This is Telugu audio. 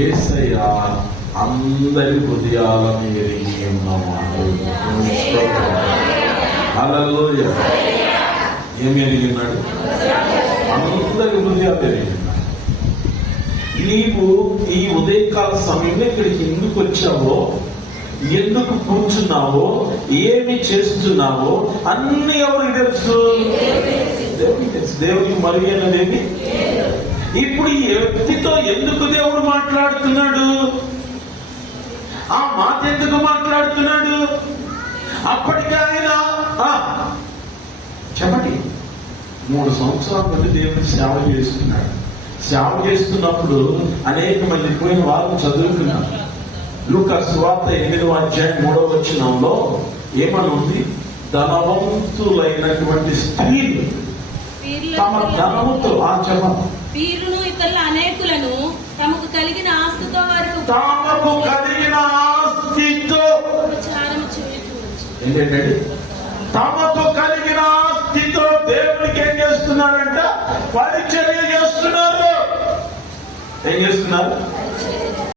ఏసయ్య అందరి హృదయాలను ఎరిగి ఉన్నవాడు హల్లెలూయ. ఏమి ఎరిగినాడు అందరి హృదయాలు ఎరిగినాడు నీవు ఈ ఉదయకాల సమయంలో ఇక్కడికి ఎందుకు వచ్చావో ఎందుకు కూర్చున్నావో ఏమి చేస్తున్నావో అన్ని ఎవరికి తెలుసు? దేవునికి తెలుసు. దేవునికి మరుగైనదేమి ఇప్పుడు ఈ వ్యక్తితో ఎందుకు దేవుడు మాట్లాడుతున్నాడు? ఆ మాట ఎందుకు మాట్లాడుతున్నాడు? అప్పటికే ఆయన చెప్పండి. మూడు సంవత్సరాల నుండి దేవుని సేవ చేస్తున్నాడు. సేవ చేస్తున్నప్పుడు అనేక మంది పోయిన వాళ్ళు చదువుకున్నారు. లూకా సువార్త ఎనిమిదవ అధ్యాయం మూడవ వచనంలో ఏమని ఉంది ధనవంతులైనటువంటి స్త్రీలు తమ ధనవంతు ఆ చెప్పండి. వీరును ఇతరుల అనేకులను తమకు కలిగిన ఆస్తితో వారికి తామకు కలిగిన ఆస్తితో ఉపచారం ఏంటంటే తమకు కలిగిన ఆస్తితో దేవునికి ఏం చేస్తున్నారంట? పరిచర్య చేస్తున్నారు. ఏం చేస్తున్నారు?